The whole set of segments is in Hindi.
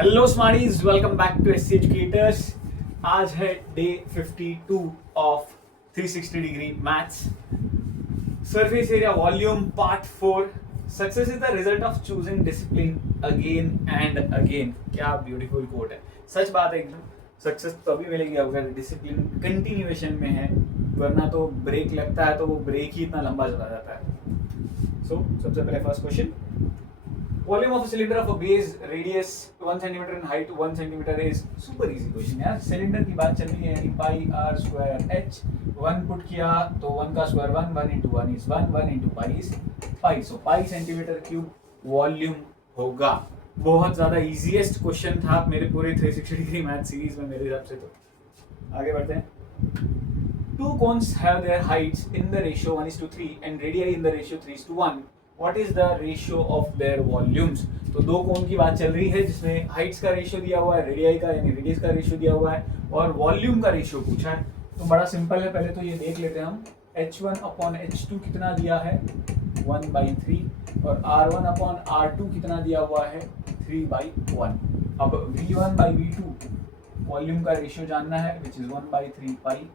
Hello smarties, welcome back to SC educators. आज है day 52 of 360 degree maths. Surface area volume part 4। Success is the result of choosing discipline again and again. क्या ब्यूटीफुल कोट है, सच बात है एकदम। सक्सेस तभी मिलेगी अगर डिसिप्लिन कंटिन्यूएशन में है, वरना तो ब्रेक लगता है तो वो ब्रेक ही इतना लंबा चला जाता है। सो सबसे पहले first question, volume of cylinder of a base radius 1 centimetre and height 1 centimetre is super easy question यार। सिलेंडर की बात चल रही है, यानी पाई आर स्क्वायर एच। 1 पुट किया तो 1 का square 1, 1 into 1 is 1, 1 into pi is pi. So pi centimetre cube volume होगा। बहुत ज्यादा इजीएस्ट क्वेश्चन था मेरे पूरे 360 डिग्री मैथ सीरीज में मेरे हिसाब से। तो आगे बढ़ते हैं। Two cones have their heights in the ratio 1:3 and radii in the ratio 3:1. What is the ratio of their volumes? तो दो कोन की बात चल रही है जिसमें हाइट्स का रेशियो दिया हुआ है, रेडियाई का यानी रेडियस का रेशियो दिया हुआ है और वॉल्यूम का रेशियो पूछा है। तो बड़ा सिंपल है, पहले तो ये देख लेते हैं हम। h1/h2 कितना दिया है 1/3 और r1/r2 कितना दिया हुआ है 3/1। अब v1/v2 वॉल्यूम का रेशियो जानना है, which is 1/3 pi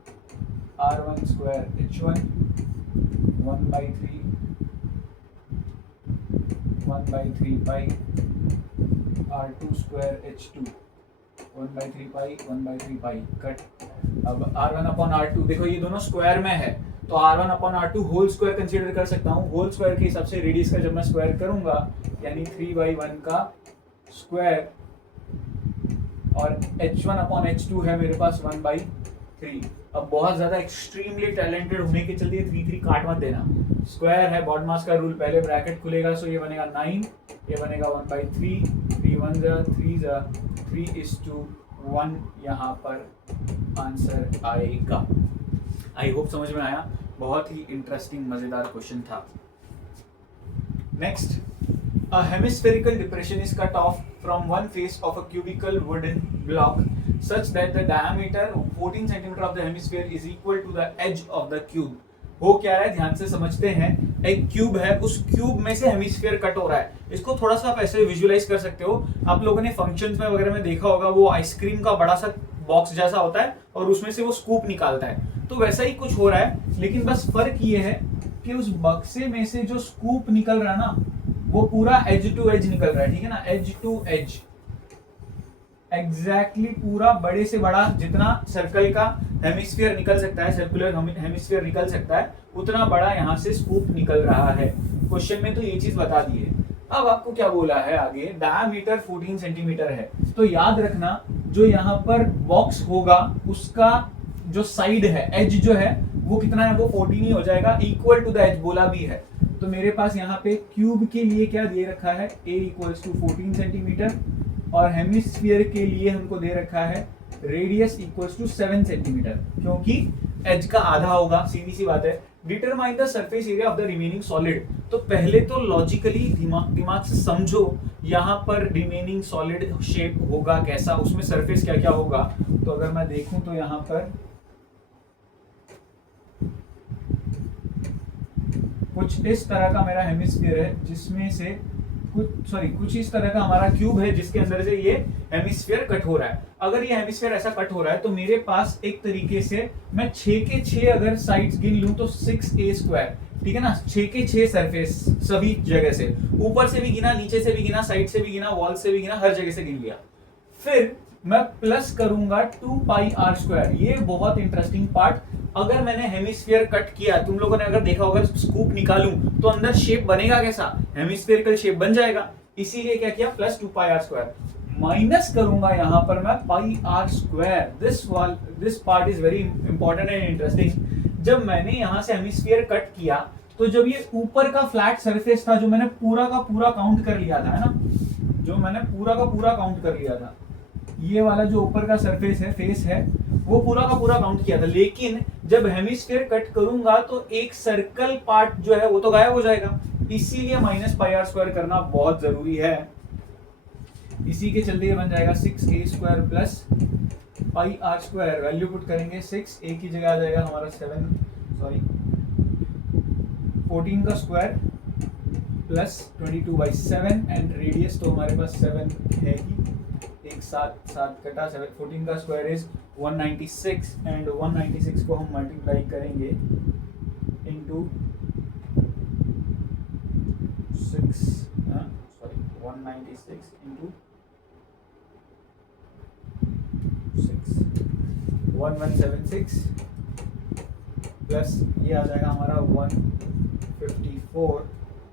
r1 square h1 1/3 pi r2 square h2 1/3 pi cut. अब r1/r2 देखो ये दोनों स्क्वायर में है तो r1/r2 होल स्क्वायर कंसीडर कर सकता हूँ। होल स्क्वायर के हिसाब से रेडियस का जब मैं स्क्वायर करूंगा यानी 3/1 का स्क्वायर और h1/h2 है मेरे पास 1/3। अब बहुत ज्यादा एक्सट्रीमली टैलेंटेड होने के चलते 3 काट मत देना। स्क्वायर है, बॉडमास का रूल, पहले ब्रैकेट खुलेगा सो ये बनेगा 9, ये बनेगा 1/3, 3 1 3:1 यहाँ पर आंसर आएगा। आई होप समझ में आया। बहुत ही इंटरेस्टिंग मजेदार क्वेश्चन था। Next, a hemispherical depression is cut off from one face of a cubical wooden block such that the diameter 14 cm of the hemisphere is equal to the edge of the cube. हो क्या है, ध्यान से समझते हैं। एक क्यूब है, उस क्यूब में से हेमिस्फीयर कट हो रहा है। इसको थोड़ा सा आप ऐसे विजुअलाइज कर सकते हो। आप लोगों ने फंक्शंस में वगैरह में देखा होगा, वो आइसक्रीम का बड़ा सा बॉक्स जैसा होता है और उसमें से वो स्कूप निकालता है। तो वैसा ही कुछ हो रहा है, लेकिन बस फर्क ये है कि उस बक्से में से जो स्कूप निकल रहा है ना, वो पूरा एज टू एज निकल रहा है, ठीक है ना, एज टू एज एग्जैक्टली पूरा बड़े से बड़ा जितना सर्कल का हेमिस्फीयर निकल सकता है, सर्कुलर हेमिस्फीयर निकल सकता है, उतना बड़ा यहाँ से स्कूप निकल रहा है। क्वेश्चन में तो ये चीज बता दी है। अब आपको क्या बोला है आगे, डायमीटर 14 सेंटीमीटर है। तो याद रखना जो यहाँ पर बॉक्स होगा उसका जो साइड है, एज जो है वो कितना है, वो 14 ही हो जाएगा, इक्वल टू द एज बोला भी है। तो मेरे पास यहाँ पे क्यूब के लिए क्या दे रखा है, a = 14 सेंटीमीटर और हेमिस्फीयर के लिए हमको दे रखा है रेडियस = 7 सेंटीमीटर, क्योंकि एज का आधा होगा, सीधी सी बात है। Determine the surface area of the remaining solid. तो पहले तो लॉजिकली दिमाग से समझो यहाँ पर रिमेनिंग सॉलिड शेप होगा कैसा, उसमें सरफेस क्या क्या होगा। तो अगर मैं देखूं तो यहाँ पर कुछ इस तरह का मेरा हेमिस्फीयर है, जिसमें से कुछ इस तरह का हमारा क्यूब है जिसके अंदर से ये हेमिस्फीयर कट हो रहा है। अगर ये हेमिस्फीयर ऐसा कट हो रहा है तो मेरे पास एक तरीके से मैं 6 के 6 अगर साइड्स गिन लूं तो 6a², ठीक है ना। 6 के 6 सरफेस सभी जगह से, ऊपर से भी गिना, नीचे से भी गिना, साइड से भी गिना, वॉल से भी गिना, हर जगह से गिन लिया। फिर मैं प्लस करूंगा 2πr²। ये बहुत इंटरेस्टिंग पार्ट, अगर मैंने हेमिस्फीयर कट किया, तुम लोगों ने अगर देखा होगा, स्कूप निकालूं तो अंदर शेप बनेगा कैसा, हेमिस्फीयरिकल शेप बन जाएगा। इसीलिए क्या किया, प्लस 2πr²। माइनस करूंगा यहां पर मैं πr²। This part is very important and interesting. जब मैंने यहां से हेमिस्फीयर कट किया तो जब ये ऊपर का फ्लैट सरफेस था, जो मैंने पूरा का पूरा काउंट कर लिया था, है ना, जो मैंने पूरा का पूरा काउंट कर लिया था, ये वाला जो ऊपर का सरफेस है, फेस है, वो पूरा का पूरा काउंट किया था। लेकिन जब हेमिस्फीयर कट करूंगा तो एक सर्कल पार्ट जो है वो तो गायब हो जाएगा, इसीलिए -πr² करना बहुत जरूरी है। इसी के चलते ये बन जाएगा 6a² plus πr²। Value put करेंगे 6, a की जगह आ जाएगा हमारा 14 का स्क्वायर प्लस 22/7 एंड रेडियस तो हमारे पास 7 है ही, सात सात कटा 14 का स्क्वायर इज 196 एंड 196 को हम मल्टीप्लाई करेंगे इनटू 6 सॉरी 196 इनटू 6 1176 प्लस ये आ जाएगा हमारा 154,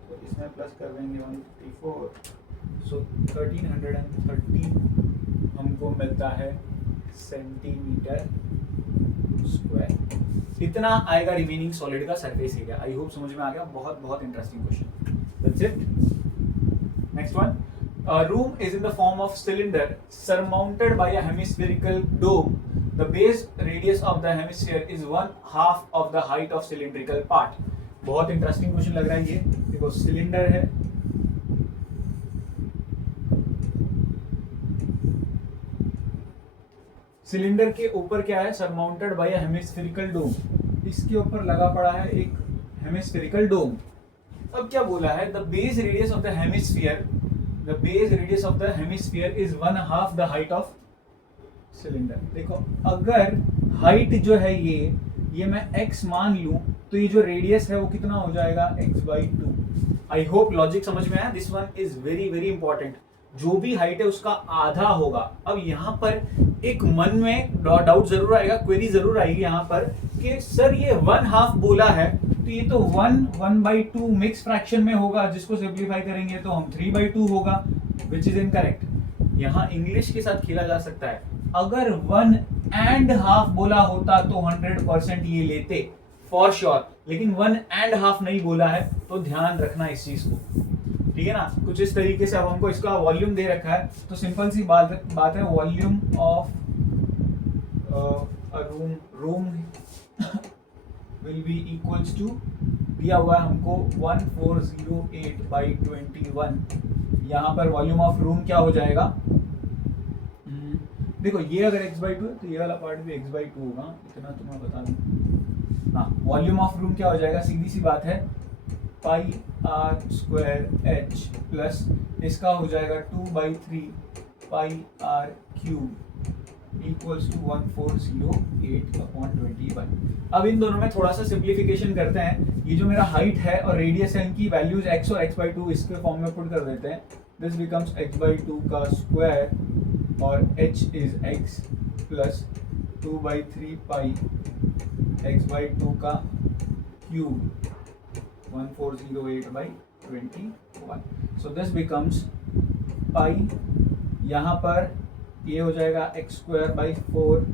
तो इसमें प्लस कर देंगे 154, सो 1330 हमको मिलता है सेंटीमीटर स्क्वायर। इतना आएगा रिमेनिंग सॉलिड का सरफेस एरिया। आई होप समझ में आ गया। बहुत बहुत interesting question. That's it. Next one, a room is in the form of cylinder surmounted by a hemispherical dome. The base radius of the hemisphere is 1/2 of the height of cylindrical part. बहुत इंटरेस्टिंग क्वेश्चन लग रहा है ये। देखो सिलेंडर है, सिलेंडर के ऊपर क्या है, सरमाउंटेड बाय अ हेमिस्फेरिकल डोम। इसके ऊपर लगा पड़ा है एक हेमिस्फेरिकल डोम। अब क्या बोला है, the base radius of the hemisphere, the base radius of the hemisphere is 1/2 the height of cylinder। देखो अगर हाइट जो है ये मैं x मान लूं तो ये जो रेडियस है वो कितना हो जाएगा, x/2। आई होप लॉजिक समझ में आया। This one is very very important. जो भी हाइट है उसका आधा होगा। अब यहाँ पर एक मन में डाउट जरूर आएगा, क्वेरी जरूर आएगी यहाँ पर कि सर ये 1/2 बोला है तो ये तो 1/2 मिक्स फ्रैक्शन में होगा, जिसको सिंप्लीफाई करेंगे तो हम 3/2 होगा, विच इज इनकरेक्ट। यहाँ इंग्लिश के साथ खेला जा सकता है। अगर 1.5 बोला होता तो 100% ये लेते फॉर श्योर, लेकिन 1.5 नहीं बोला है तो ध्यान रखना इस चीज को, ठीक है ना। कुछ इस तरीके से अब हमको इसका वॉल्यूम दे रखा है तो सिंपल सी बात है, volume of room will be equals to, दिया हुआ है हमको 1408/21। यहाँ पर वॉल्यूम ऑफ रूम क्या हो जाएगा, देखो ये अगर x/2 है तो ये वाला पार्ट भी x/2 होगा, इतना तो मैं बता दूं। हाँ, वॉल्यूम ऑफ रूम क्या हो जाएगा, सीधी सी बात है, πr² प्लस इसका हो जाएगा 2/3 πr³ इक्वल्स टू 1408/21। अब इन दोनों में थोड़ा सा सिंप्लीफिकेशन करते हैं। ये जो मेरा हाइट है और रेडियस है, इनकी वैल्यूज x और x/2 इसके फॉर्म में पुट कर देते हैं। दिस बिकम्स x/2 का स्क्वायर और h is x plus 2/3 pi x/2 का क्यूब 1408/21। सो दिस बिकम्स पाई, यहाँ पर ये हो जाएगा x²/4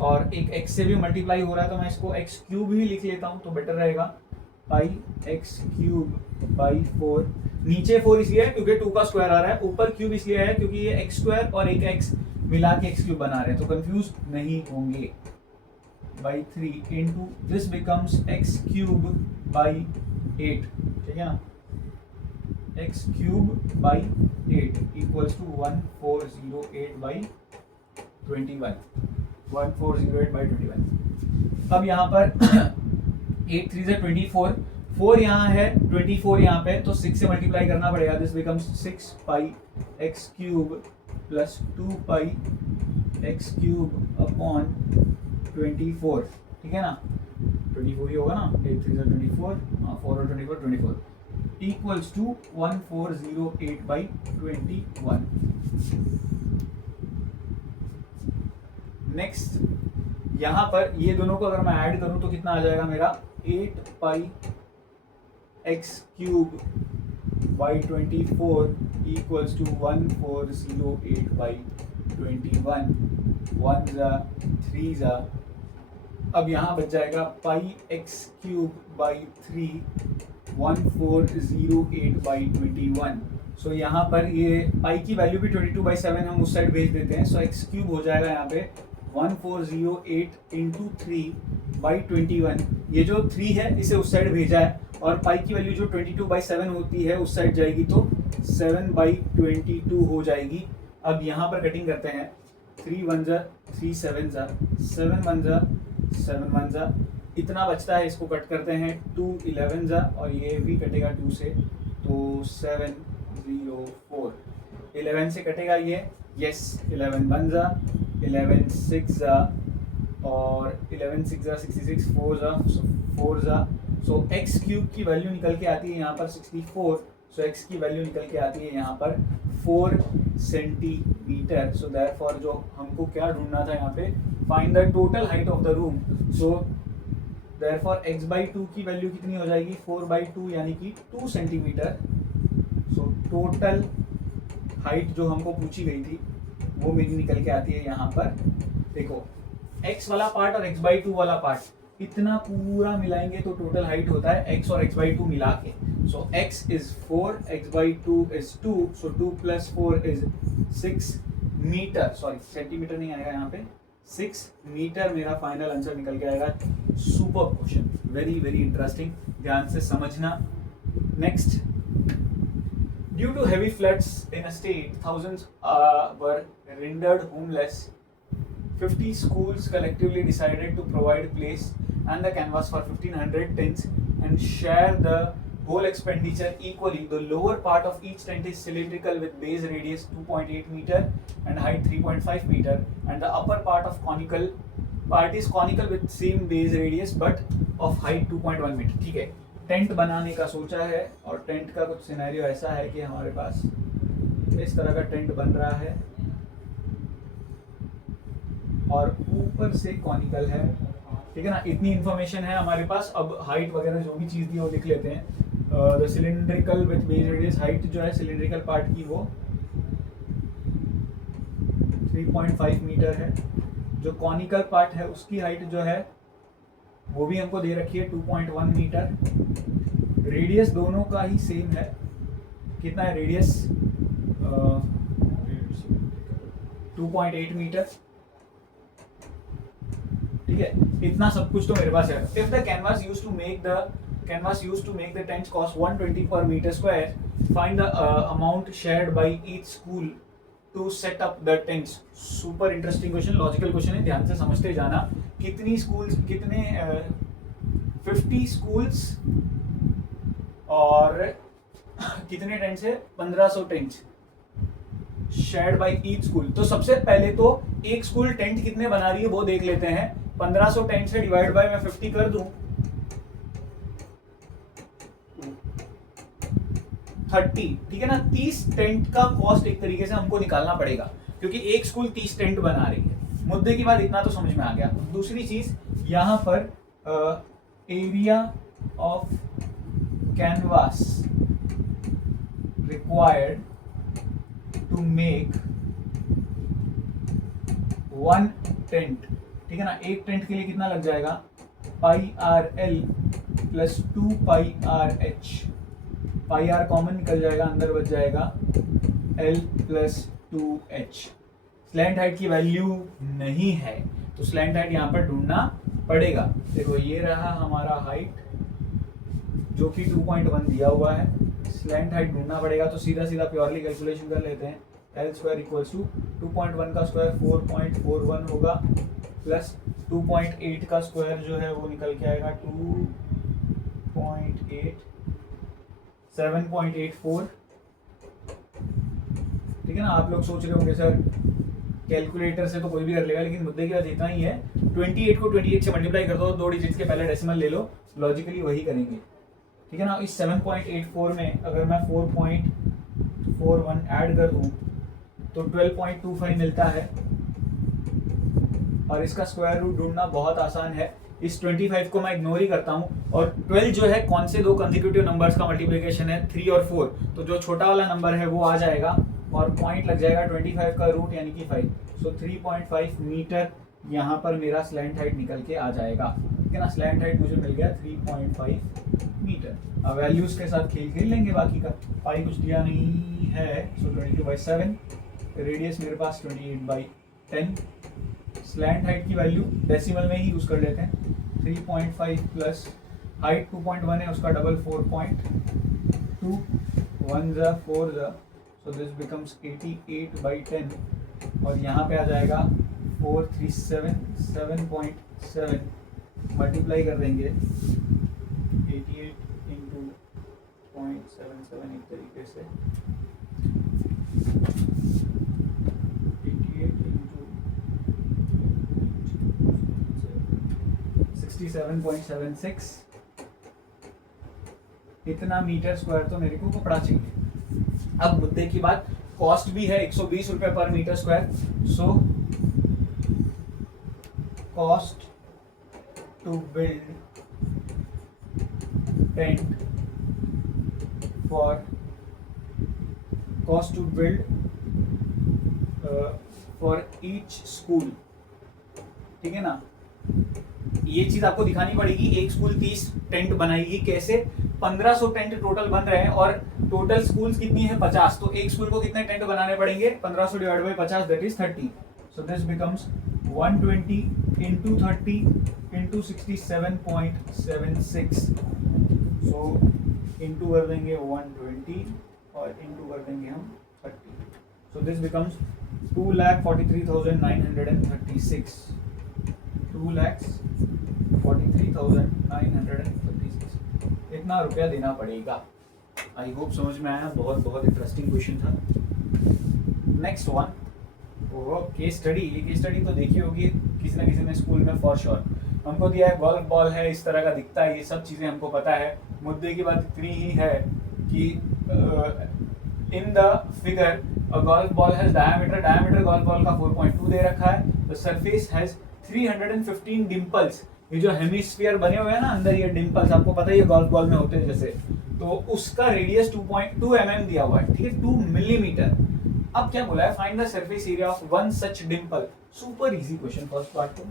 और एक x से भी मल्टीप्लाई हो रहा है तो मैं इसको x³ ही लिख लेता हूँ तो बेटर रहेगा। पाई x³/4, नीचे 4 इसलिए है क्योंकि 2 का स्क्वायर आ रहा है, ऊपर क्यूब इसलिए है क्योंकि ये x² और एक x मिला के x³ बना रहे हैं, तो कंफ्यूज नहीं होंगे। by 3 into this becomes x³/8, ठीक है ना, x³/8 equals to 1408/21। 1408/21। अब यहाँ पर 8 3 से 24, 4 यहाँ है, 24 यहाँ पे, तो 6 से मल्टीप्लाई करना पड़ेगा। This becomes 6 x³ plus 2 x³/24, ठीक है ना, 24 ही होगा ना, 8 3 से 24, 4 और 24 24 इक्वल्स टू 1408/21। नेक्स्ट यहाँ पर ये दोनों को अगर मैं ऐड करूं तो कितना आ जाएगा मेरा, 8 x³/24 इक्वल्स टू 1408/21। 1 जा 3 जा, अब यहाँ बच जाएगा x³/3 1408/21। सो यहाँ पर ये पाई की वैल्यू भी 22/7 हम उस साइड भेज देते हैं। सो x³ हो जाएगा यहाँ पे 1408 × 3/21। ये जो 3 है इसे उस साइड भेजा है और पाई की वैल्यू जो 22/7 होती है उस साइड जाएगी तो 7/22 हो जाएगी। अब यहाँ पर कटिंग करते हैं, 3 1 जा 3 7 जा 7 1 जा 7 1 जा, इतना बचता है, इसको कट करते हैं 2 11 जा और ये भी कटेगा 2 से, तो 7 0 4। 11 से कटेगा ये, यस 11 बन जा, 11 6 जा, और 11 6 जा 66, 4 जा, सो 4 जा, सो एक्स क्यूब की वैल्यू निकल के आती है यहाँ पर 64, सो एक्स की वैल्यू निकल के आती है यहाँ पर 4 सेंटीमीटर। सो देयरफॉर जो हमको क्या ढूंढना था यहाँ पे, find the total height of the room, so therefore x by 2 की वैल्यू कितनी हो जाएगी, 4 बाई 2 यानी कि 2 सेंटीमीटर। सो टोटल हाइट जो हमको पूछी गई थी वो मेरी निकल के आती है यहाँ पर, देखो x वाला पार्ट और x बाई 2 वाला पार्ट इतना पूरा मिलाएंगे तो टोटल हाइट होता है x और x बाई 2 मिला के। So x is 4, x by 2 is 2, so 2 plus 4 is 6 metre, sorry centimetre नहीं आएगा यहाँ पे, 6 मीटर मेरा फाइनल आंसर निकल के आएगा। Super question, very very interesting, ध्यान से समझना। Next, due to heavy floods in a state, thousands were rendered homeless. 50 schools collectively decided to provide place and the canvas for 1500 tents and share the whole expenditure equally. The lower part of each tent is cylindrical with base radius 2.8 meter and height 3.5 meter, and the upper part is conical with same base radius but of height 2.1 meter. ठीक है, टेंट बनाने का सोचा है और टेंट का कुछ सिनेरियो ऐसा है कि हमारे पास इस तरह का टेंट बन रहा है और ऊपर से कॉनिकल है, ठीक है ना, इतनी इंफॉर्मेशन है हमारे पास। अब हाइट वगैरह जो भी चीज़ दी वो लिख लेते हैं। The cylindrical with base radius, height जो है सिलिंड्रिकल पार्ट की वो 3.5 मीटर है, जो कॉनिकल पार्ट है उसकी हाइट जो है वो भी हमको दे रखी है 2.1 मीटर। रेडियस दोनों का ही सेम है, कितना है रेडियस, 2.8 मीटर, ठीक है, इतना सब कुछ तो मेरे पास है। If the canvas used to make the tents cost 120 per metre square, find the amount shared by each school to set up the tents. Super interesting question, logical question है, ध्यान से समझते जाना। कितनी स्कूल्स, कितने 50 स्कूल्स और कितने टेंट्स है, 1500 tents shared by each school. तो सबसे पहले तो एक स्कूल टेंट कितने बना रही है वो देख लेते हैं। 1500 टेंट से डिवाइड बाय मैं 50 कर दूं, 30, ठीक है ना। 30 टेंट का कॉस्ट एक तरीके से हमको निकालना पड़ेगा क्योंकि एक स्कूल 30 टेंट बना रही है। मुद्दे की बात इतना तो समझ में आ गया। दूसरी चीज यहाँ पर area of canvas required to make 1 tent, ठीक है ना। एक टेंट के लिए कितना लग जाएगा, pi r l plus 2 pi r h, pi r common निकल जाएगा, अंदर बच जाएगा l plus 2h। Slant height की वैल्यू नहीं है तो स्लैंट हाइट यहाँ पर ढूंढना पड़ेगा। देखो ये रहा हमारा हाइट जो कि 2.1 दिया हुआ है, स्लैंट हाइट ढूंढना पड़ेगा तो सीधा सीधा प्योरली कैलकुलेशन कर लेते हैं। एल स्क्वायर इक्वल्स टू 2.1 का स्क्वायर 4.41 होगा प्लस 2.8 का स्क्वायर जो है वो निकल के आएगा 7.84, ठीक है ना। आप लोग सोच रहे होंगे सर कैलकुलेटर से तो कोई भी कर लेगा, लेकिन मुद्दे की बात इतना ही है 28 को 28 से मल्टीप्लाई कर दो, 2 डिजिट के पहले डेसिमल ले लो, लॉजिकली वही करेंगे, ठीक है ना। इस 7.84 में अगर मैं 4.41 ऐड कर दूं तो 12.25 मिलता है और इसका स्क्वायर रूट ढूंढना बहुत आसान है। इस 25 को मैं इग्नोर ही करता हूँ और 12 जो है कौन से दो कंसेक्यूटिव नंबर्स का मल्टीप्लिकेशन है, 3 और 4, तो जो छोटा वाला नंबर है वो आ जाएगा और पॉइंट लग जाएगा 25 का रूट यानी कि 5, सो 3.5 मीटर यहाँ पर मेरा स्लैंट हाइट निकल के आ जाएगा, ठीक है ना। स्लैंट हाइट मुझे मिल गया 3.5 मीटर। अब वैल्यूज के साथ खेल लेंगे बाकी का, पाई कुछ दिया नहीं है, सो 22/7, रेडियस मेरे पास 28/10। स्लैंट हाइट की वैल्यू डेसिमल में ही यूज कर लेते हैं, 3.5 प्लस हाइट 2.1 है उसका डबल 4.2, 1 जा 4 जा, सो दिस बिकम्स 88/10 और यहाँ पे आ जाएगा 437, 7.7 मल्टीप्लाई कर देंगे 88 इंटू 0.77 एक तरीके से $67.76 इतना मीटर स्क्वायर तो मेरे को कपड़ा चाहिए। अब मुद्दे की बात, कॉस्ट भी है 120 रुपए per metre square. So cost to build tent for for each school, ठीक है ना। ये चीज आपको दिखानी पड़ेगी। एक स्कूल 30 टेंट बनाएगी, कैसे? 1500 टेंट टोटल बन रहे हैं और टोटल स्कूल्स कितनी है? 50। तो एक स्कूल को कितने टेंट बनाने पड़ेंगे? 1500 divide by 50, that is 30। So this becomes 120 into 30 into 67.76। So into कर देंगे 120 और इंटू कर देंगे हम 30। सो दिस बिकम्स 2,43,936। 2,43,936 इतना रुपया देना पड़ेगा। आई होप समझ में आया। बहुत बहुत इंटरेस्टिंग क्वेश्चन था। नेक्स्ट वन, वो केस स्टडी। ये केस स्टडी तो देखी होगी किसी ना किसी ने स्कूल में फॉर श्योर। हमको दिया है गोल्फ बॉल है, इस तरह का दिखता है, ये सब चीज़ें हमको पता है। मुद्दे की बात इतनी ही है कि in the figure golf ball has diameter golf ball का 4.2 दे रखा है। The surface has 315 dimples. ये जो हेमिस्फीयर बने हुए हैं ना अंदर, ये डिम्पल्स आपको पता ही है गोल्फ बॉल में होते हैं जैसे, तो उसका रेडियस 2.2 mm दिया हुआ है, ठीक है, 2 मिलीमीटर। अब क्या बोला है? Find the surface area of one such Dimple. Super easy question first part को,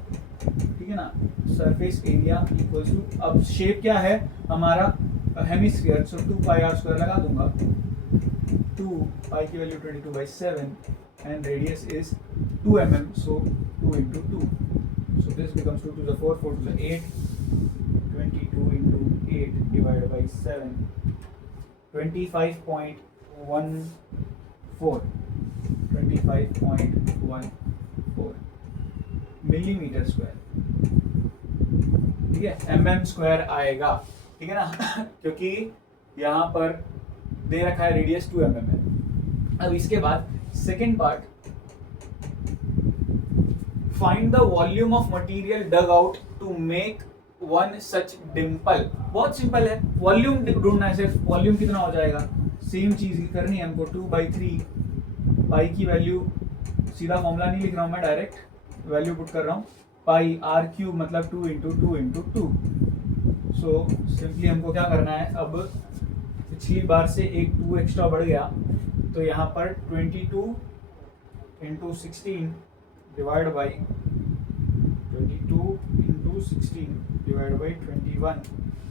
ठीक है ना। सरफेस एरिया इक्वल्स टू, अब शेप क्या है हमारा? हेमिस्फीयर, सो 2πr² लगा दूंगा। 2 की value 22/7 and radius is 2 mm, so 2 into 2, so this becomes 2 to the 4, 4 to the 8, 22 into 8 divided by 7, 25.14 millimetre square, ठीक है। mm स्क्वायर आएगा, ठीक है ना क्योंकि यहाँ पर दे रखा है रेडियस 2 mm है। अब इसके बाद second part, find the volume of material dug out to make one such dimple. बहुत सिंपल है, वॉल्यूम ढूंढना है सिर्फ। वॉल्यूम कितना हो जाएगा? सेम चीज ही करनी है हमको। 2/3 पाई की वैल्यू, सीधा फॉर्मूला नहीं लिख रहा हूं मैं, डायरेक्ट वैल्यू पुट कर रहा हूँ। पाई r³ मतलब 2 into 2 into 2। सो सिंपली हमको क्या करना है? अब पिछली बार से एक 2 एक्स्ट्रा बढ़ गया, तो यहाँ पर 22 into 16 divide by 22 into 16 divide by 21,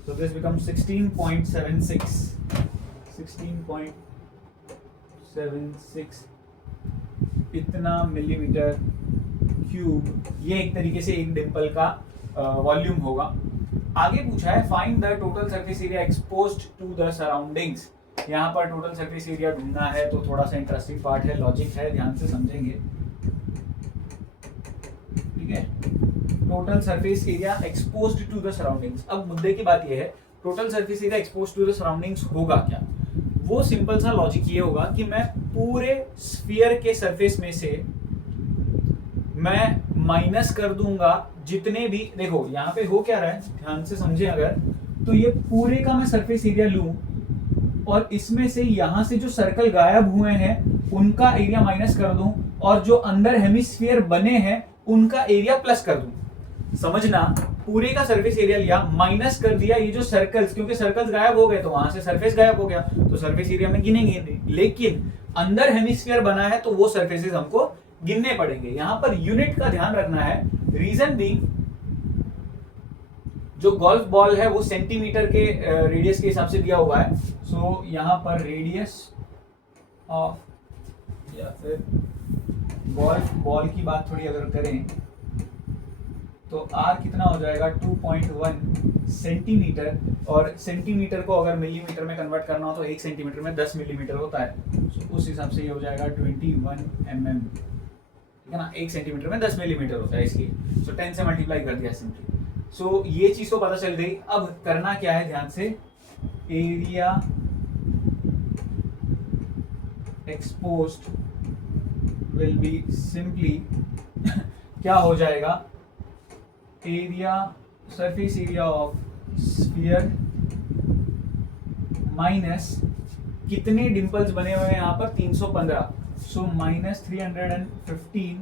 so this becomes 16.76 इतना मिलीमीटर क्यूब। ये एक तरीके से एक डिम्पल का वॉल्यूम होगा। आगे पूछा है find the total surface area exposed to the surroundings. यहाँ पर टोटल सरफेस एरिया ढूंढना है, तो थोड़ा सा इंटरेस्टिंग पार्ट है, लॉजिक है, ध्यान से समझेंगे, ठीक है। Total surface area exposed to the surroundings. अब मुद्दे की बात यह है, total surface area exposed to the surroundings होगा क्या? वो सिंपल सा लॉजिक ये होगा कि मैं पूरे स्फीयर के सरफेस में से मैं माइनस कर दूंगा जितने भी, देखो यहाँ पे हो क्या रहा है, ध्यान से समझे अगर, तो ये पूरे का मैं सरफेस एरिया लूं और इसमें से यहाँ से जो सर्कल गायब हुए हैं उनका एरिया माइनस कर दूं, और जो अंदर हेमिस्फीयर बने हैं उनका एरिया प्लस कर दूं। समझना, पूरे का सरफेस एरिया लिया, माइनस कर दिया ये जो सर्कल्स, क्योंकि सर्कल्स गायब हो गए तो वहां से सरफेस गायब हो गया, तो सरफेस एरिया में गिनेंगे नहीं, लेकिन अंदर हेमिस्फीयर बना है तो वो सरफेसेस हमको गिनने पड़ेंगे। यहां पर यूनिट का ध्यान रखना है, रीजन भी जो गोल्फ बॉल है वो सेंटीमीटर के रेडियस के हिसाब से दिया हुआ है। सो यहाँ पर रेडियस ऑफ, या फिर गोल्फ बॉल की बात थोड़ी अगर करें तो r कितना हो जाएगा? 2.1 सेंटीमीटर, और सेंटीमीटर को अगर मिलीमीटर में कन्वर्ट करना हो तो 1 सेंटीमीटर में 10 मिलीमीटर होता है। सो उस हिसाब से ये हो जाएगा 21 mm, ठीक है ना। 1 सेंटीमीटर में 10 मिलीमीटर होता है, इसलिए सो 10 से मल्टीप्लाई कर दिया सिंपली। सो ये चीज तो पता चल गई। अब करना क्या है, ध्यान से, area exposed will be simply क्या हो जाएगा, area, surface area of sphere minus कितने डिम्पल्स बने हुए हैं यहाँ पर 315, सो माइनस 315,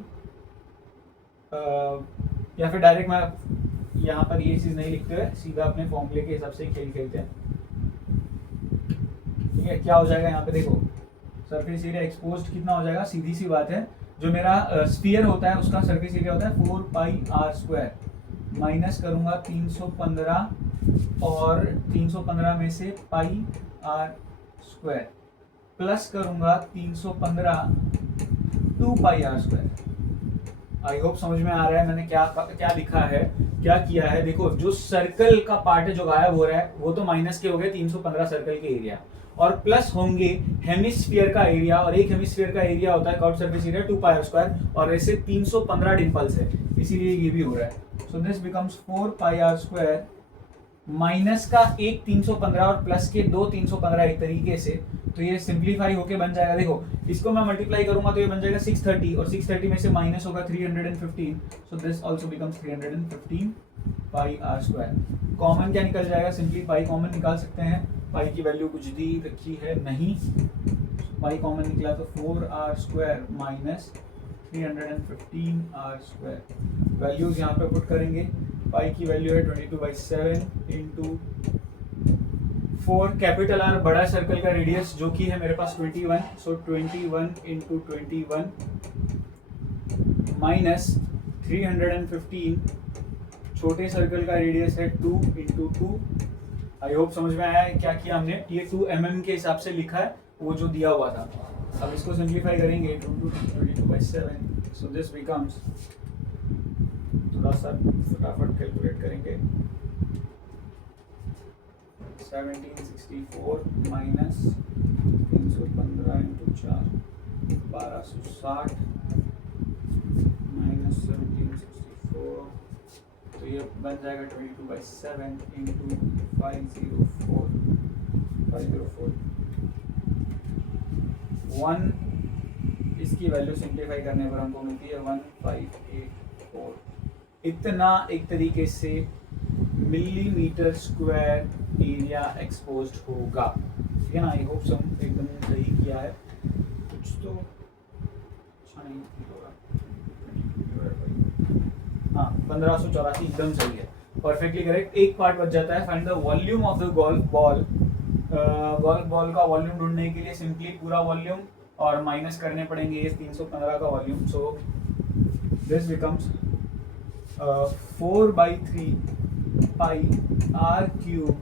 या फिर डायरेक्ट मैं यहाँ पर ये चीज नहीं लिखते हुए सीधा अपने फॉर्मूले के हिसाब से खेल खेलते हैं, ठीक है। क्या हो जाएगा यहाँ पे देखो, सरफेस एरिया एक्सपोज्ड कितना हो जाएगा, सीधी सी बात है, जो मेरा स्फीयर होता है उसका सरफेस एरिया होता है 4 पाई आर स्क्वायर, माइनस करूंगा 315 और 315 में से पाई आर स्क्वायर, प्लस करूंगा 315 2 पाई आर स्क्वायर। आई होप समझ में आ रहा है मैंने क्या क्या लिखा है, क्या किया है। देखो जो सर्कल का पार्ट है जो गायब हो रहा है वो तो माइनस के हो गए 315 सर्कल के एरिया, और प्लस होंगे हेमिस्फीयर का एरिया, और एक हेमिस्फीयर का एरिया होता है curved surface area 2 pi R square, और ऐसे 315 डिम्पल्स है, इसीलिए ये भी हो रहा है। So this becomes 4 pi R square minus का एक 315 और प्लस के दो 315 एक तरीके से, तो ये सिंप्लीफाई होके बन जाएगा। देखो इसको मैं मल्टीप्लाई करूंगा तो ये बन जाएगा 630, और 630 में से माइनस होगा 315, so this also becomes 315 pi R square. Common क्या निकल जाएगा, सिंपली पाई कॉमन निकाल सकते हैं, पाई की वैल्यू कुछ दी रखी है नहीं, पाई कॉमन निकला तो 4 R square minus 315 R square. Values यहाँ पे पुट करेंगे, पाई की वैल्यू है 22/7 इंटू 4, कैपिटल आर बड़ा सर्कल का रेडियस जो कि है मेरे पास 21, सो 21 इंटू 21 माइनस 315, छोटे सर्कल का रेडियस है 2 इंटू 2। आई होप समझ में आया है क्या किया हमने, ये 2 mm के हिसाब से लिखा है वो जो दिया हुआ था। अब इसको सिंप्लीफाई करेंगे 22/7, सो दिस बिकम्स, थोड़ा सा फटाफट कैलकुलेट करेंगे, 1764 माइनस 315 इंटू 4 1260 माइनस 1764, तो ये बन जाएगा 22/7 इंटू 504 1, इसकी वैल्यू सिंप्लीफाई करने पर हमको मिलती है 1584। इतना एक तरीके से मिलीमीटर स्क्वायर एरिया एक्सपोज्ड होगा, ठीक है ना। आई होप सम एकदम सही किया है, कुछ तो अच्छा नहीं होगा, हाँ 1584 एकदम सही है, परफेक्टली करेक्ट। एक पार्ट बच जाता है, find the volume of the golf ball. Golf ball का वॉल्यूम ढूंढने के लिए सिंपली पूरा वॉल्यूम और माइनस करने पड़ेंगे इस 315 का volume, so this becomes 4/3 pi R cube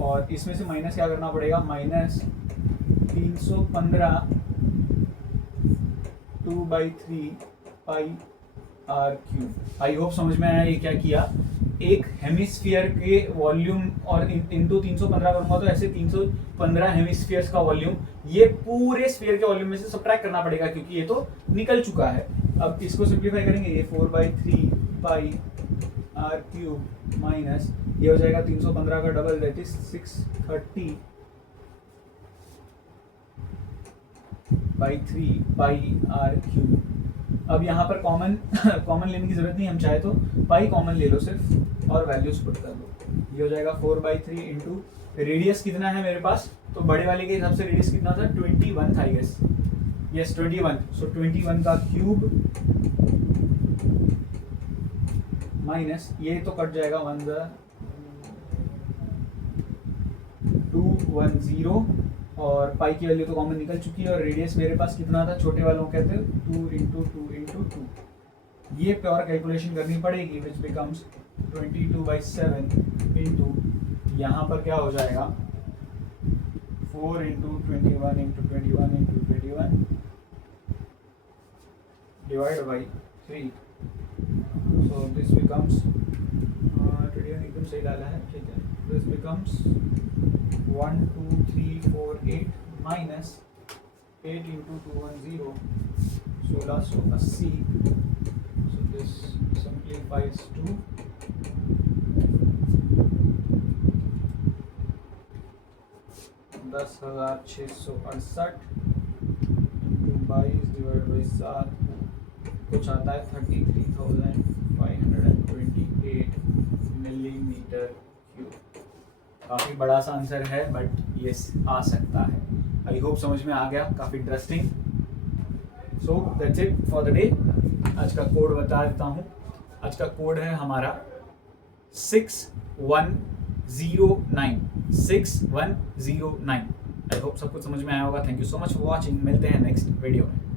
और इसमें से माइनस क्या करना पड़ेगा, minus 315 2/3 pi R cube. I hope समझ में आया ये क्या किया, एक हेमिस्फीयर के वॉल्यूम और इंटू 315 करूंगा तो ऐसे 315 हेमिस्फीयर्स का वॉल्यूम, ये पूरे स्फीयर के वॉल्यूम में से सब्ट्रैक्ट करना पड़ेगा क्योंकि ये तो निकल चुका है। अब इसको सिंप्लीफाई करेंगे, ये 4/3 पाई आर क्यूब माइनस ये हो जाएगा 315 का double, that is 630/3 pi R cube. अब यहाँ पर कॉमन कॉमन लेने की जरूरत नहीं, हम चाहे तो पाई कॉमन ले लो सिर्फ और वैल्यूज पुट कर दो, ये हो जाएगा 4/3 इंटू रेडियस कितना है मेरे पास, तो बड़े वाले के हिसाब से रेडियस कितना था 21 था, यस 21, सो 21 का क्यूब माइनस ये तो कट जाएगा 210 और पाई की वैल्यू तो कॉमन निकल चुकी है, और रेडियस मेरे पास कितना था छोटे वालों कहते हैं 2 इंटू 2 इंटू 2, ये प्योर कैलकुलेशन करनी पड़ेगी विच बिकम्स 22/7 इंटू यहाँ पर क्या हो जाएगा 4 into 21 into 21 into 21 divide by 3, so this becomes 21 एकदम सही डाला है, ठीक है, this becomes 1 2 3 4 8 minus 8 into 210 1680, so this simplifies to 10,668 into 22 divide by 7 कुछ आता है 33,528 मिलीमीटर क्यूब। काफ़ी बड़ा सा आंसर है बट ये आ सकता है। आई होप समझ में आ गया, काफ़ी interesting. So that's it for the day. आज का कोड बता देता हूँ। आज का कोड है हमारा 6109 6109। आई होप सब कुछ समझ में आया होगा। Thank you so much for watching. मिलते हैं नेक्स्ट वीडियो में।